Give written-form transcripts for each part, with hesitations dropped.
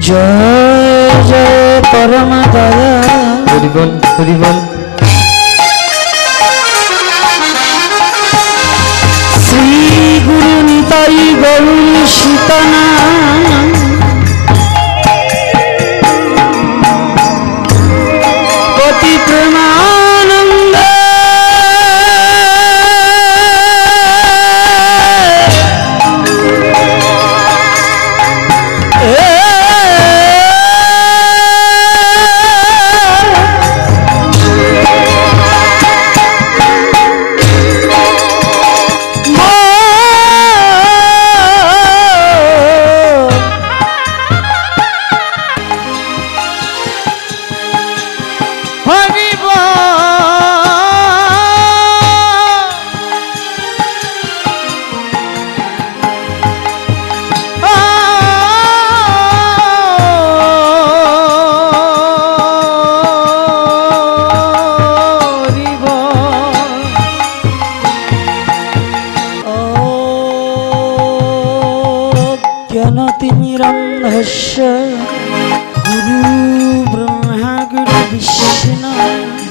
জয় জয় পরম দয়া হরি বল হরি বল। শ্রী গুরু নিতাই গৌর সীতানা পতি প্রেমানন্দ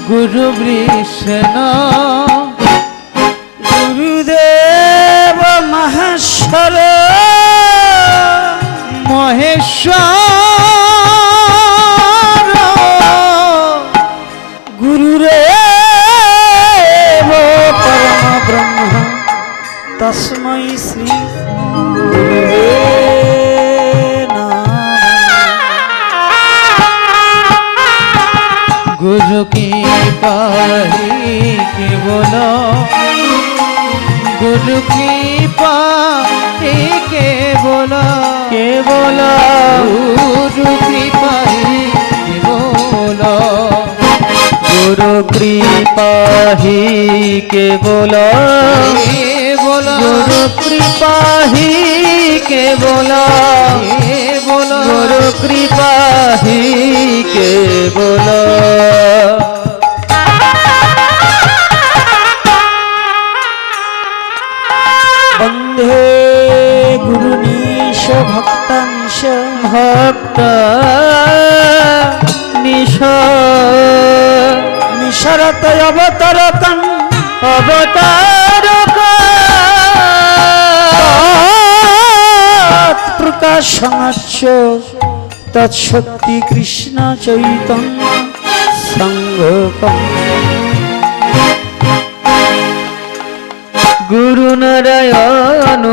गुरु विष्णु गुरुदेव महेश्वर महेश्वर गुरुरेव परम ब्रह्म तस्मै श्री गुरुवे नमः। गुरु की पाही के बोलो गुरु की पाही के बोलो गुरु कृपा ही बोलो गुरु कृपा ही के बोलो गुरु कृपा ही के बोलो गुरु कृपा ही के बोलो। वंदे गुरुनीश भक्तनिश भक्त निश निशरत अवतरकन प्रकाशमच्च तत्शक्ति कृष्ण चैतन्य संघकम्। गुरु नारायण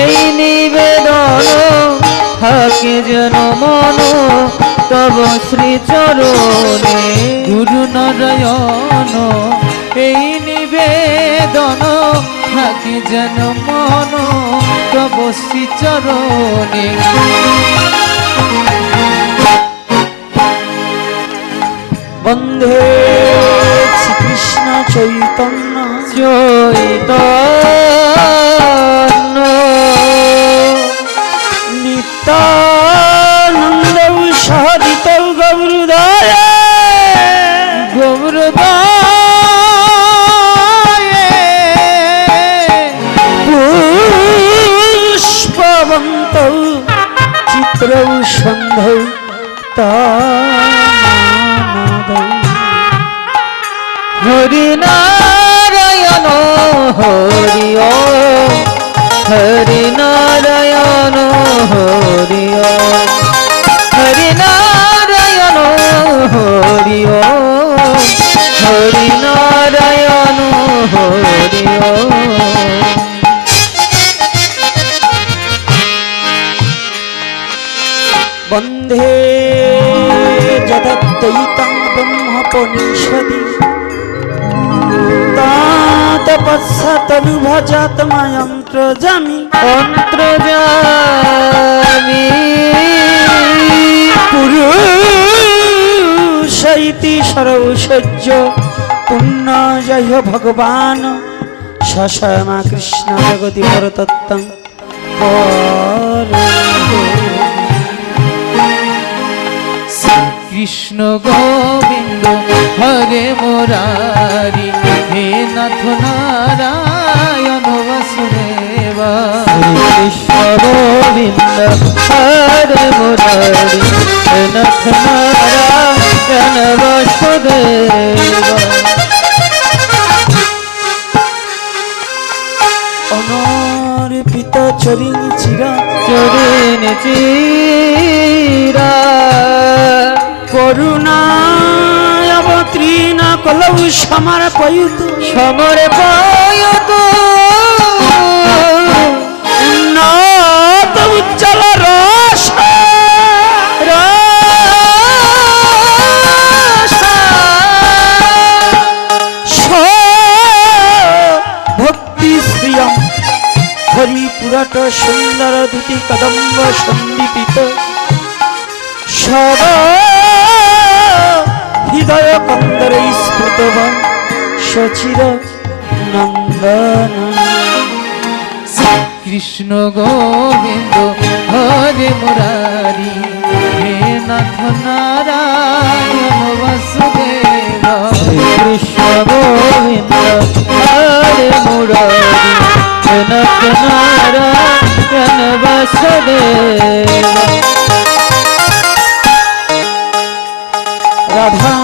এই নিবেদন থাকে যেন মন তব শ্রী চরণে গুরু নারায়ণ এই নিবেদন থাকে যেন মন তব শ্রী চরণে। वंदे श्रीकृष्ण चैतन्य नित्यानंद सहित गौरदाय पुष्पवन्तौ चित्रौ सन्धौ हरि नारायण हरि ओम हरि नारायण हरि ओम हरि नारायण हरि ओम हरि नारायण हरि ओम। वंदे जगद्दैतं ब्रह्मोपनिषदि तपस्सतनुभजातमयन्त्रजामि अंतर्जामी पुरुष इति सर्वसज्ज पुण्यजय भगवान् सशमा कृष्ण जगति परतत्त्वं कृष्ण गोविंद हरे मुरारी हे नाथ नारायण वासुदेवा कृष्ण गोविंद हरे मुरारी করুণায় অবতীর্ণ কলৌ সমর পয়ুত সমর পায়ত উন্নত উজ্জ্বল রস ভক্তি শ্রিয়ম হরিপুরাট সুন্দর দুটি কদম্ব সন্দীপিত সব হৃদয় কন্দরে স্ফুত সচির নন্দন কৃষ্ণ গোবিন্দ হরে মুরারি হে নাথ নারায়ণ বাসুদেব কৃষ্ণ গোবিন্দ হরে মুরারি হে নাথ নারায়ণ বাসুদেব রাধা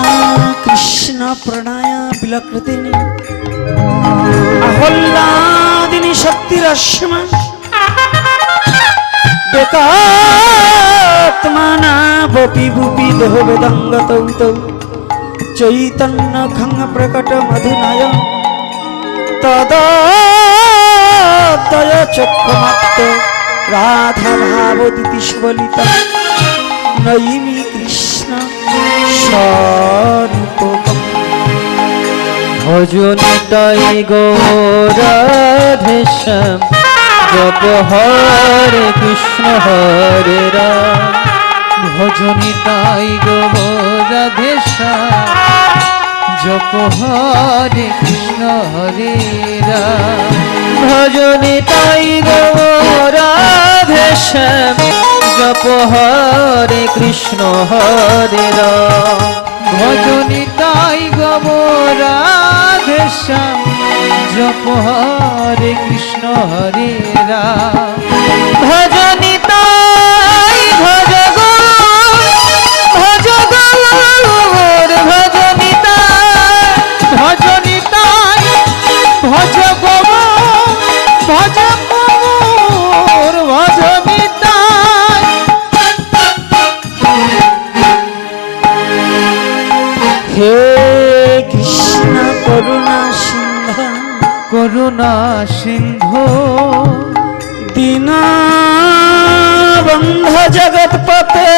কৃষ্ণ প্রণয় বিলকৃতিনি আহ্লাদিনী শক্তিরশ্মা বেকাত্মনা বপি ভূপি দেহ বেদঙ্গতৌ তৌ চৈতন্য খঙ্গ প্রকট মধুনয় তদয় চক্ষুমাত্ত রাধা ভাবদিতি সুবলিতা নয়িমি কৃষ্ণ স্বরূপকম ভজনিতাই গৌরাধেশম জপ হরে কৃষ্ণ হরে রাম ভজনিতাই গোরাধেশা জপ হরে কৃষ্ণ হরে রাম ভজনিতাই গৌরাধেশম জপ হরে কৃষ্ণ হরে রাম ভজনিতাই গোরাধেশা জপ হরে কৃষ্ণ হরে রাম ভজনিতাই ভজ ভজ গৌর ভজনিতাই ভজনিতাই ভজ ভজ ভজনিতাই হে কৃষ্ণ করুণা সিন্ধু করুণা সিন্ধু দীন বন্ধ জগৎপতে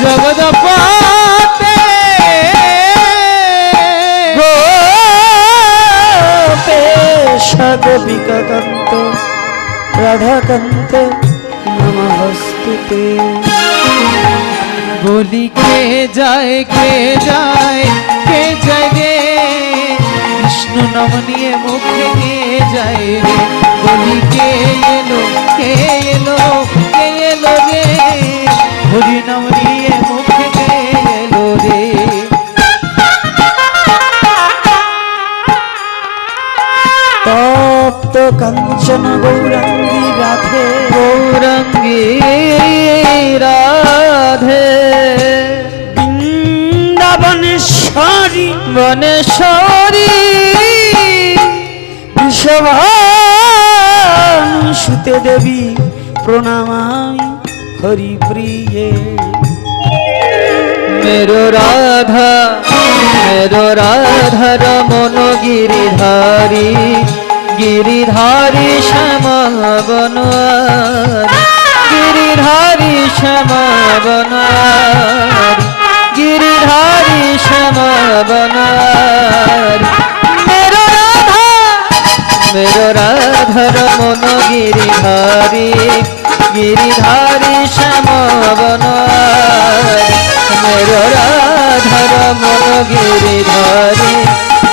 জগদপতে গোপেশ গোপিকাকান্ত রাধাকান্ত নমস্তুতে বলি কে যায় রে কৃষ্ণ নাম নিয়ে মুখে কে যায় রে বলি কে এলো রে হরি নাম নিয়ে মুখে কে এলো রে তপ্ত কাঞ্চন গৌরাঙ্গী রাধে গৌরাঙ্গী রাধে বৃন্দাবনেশ্বরী বনেশ্বরী বৃষভানুসুতে দেবী প্রণামামি হরি প্রিয়ে मेरो राधा रमन गिरिधारी गिरिधारी श्यामा बनवारी गिरिधारी श्यामा बनवारी गिरिधारी श्यामा बनवारी मेरो राधा रमन गिरिधारी गिरिधारी श्यामा बनवारी मेरो राधा रमन गिरिधारी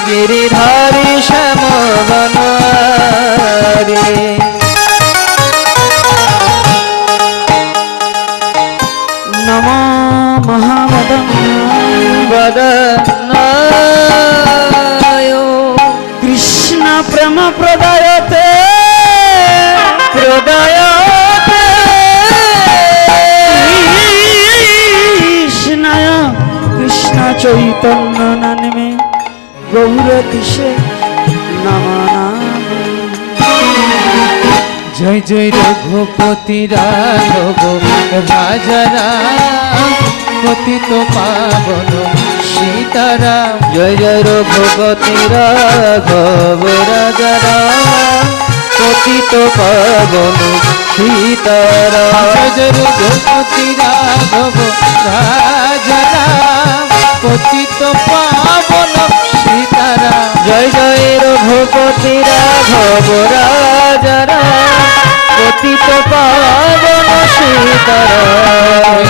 गिरिधारी श्याम बनवारी नमो महावदनाय कृष्ण प्रेम प्रदायते कृष्णाय कृष्ण चैतन्य नामे गौर किसे नम नाम জয় জয় রঘুপতি রাঘব রাজা রাম পতিত পাবন সীতারাম। জয় জয় রঘুপতি রাঘব রাজা রাম পতিত পাবন সীতারাম। জয় জয় রঘুপতি রাঘব রাজা রাম পতিত পাবন সীতারাম। জয় জয় রঘুপতি রাঘব রাজা রাম পতিত পাবন সীতারাম।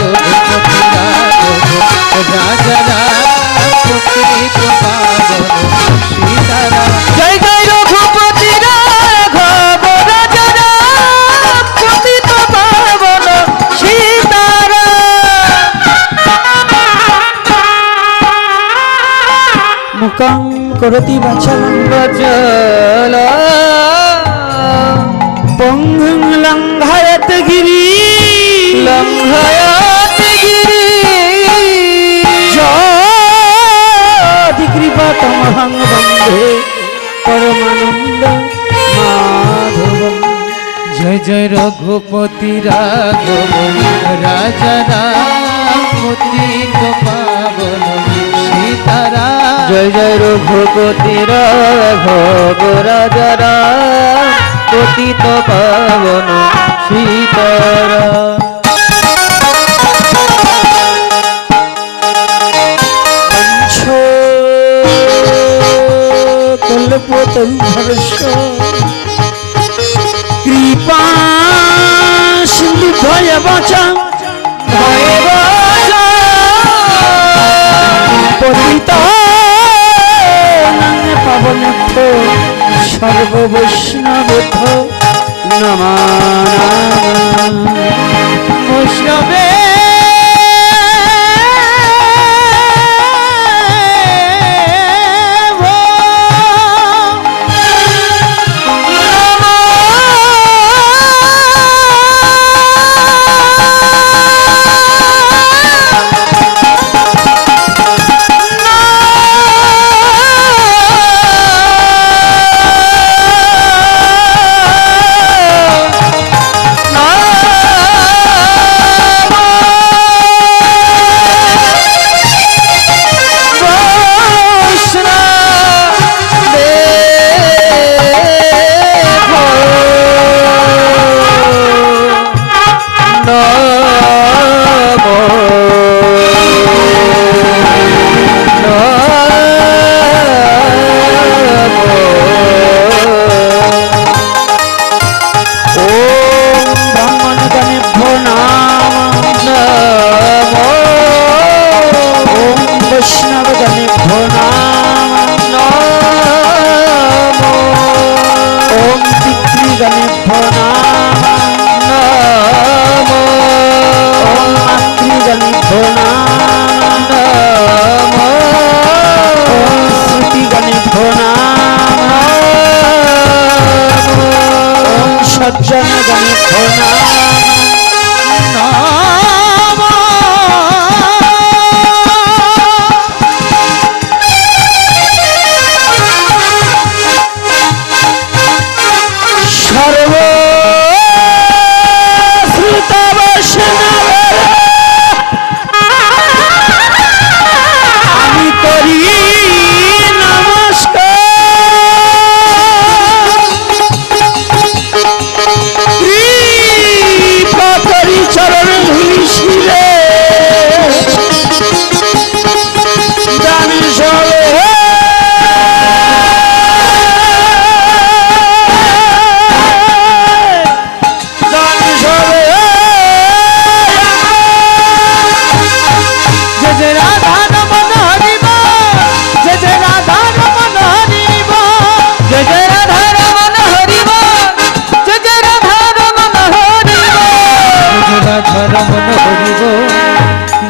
রাজা রাম পতিত পাবন সীতারাম। জয় জয় রঘুপতি রাঘব রাজা রাম পতিত পাবন সীতারাম। মুখং করতি বাচলং বাচল পঙ্গুং লঙ্ঘয়ত গিরি লঙ্ঘয়ত গিরি যদি কৃপা তমহং বন্দে পরমানন্দ মাধবম। জয় জয় রঘুপতি রাঘব রাজা রাম পতিত পাবন সীতারাম। জয় জয় রঘুপতি রাঘব রাজা রাম পতিত পাবন সীতারাম। কল্পতরুহর্ষ কৃপা সিন্ধু ভয় বাঁচা ভয় বাঁচা পতিত পাবন সর্ব বৈষ্ণব নমা বৈষ্ণবে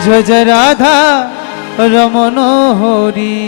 জয় জয় রাধা রমন হরি।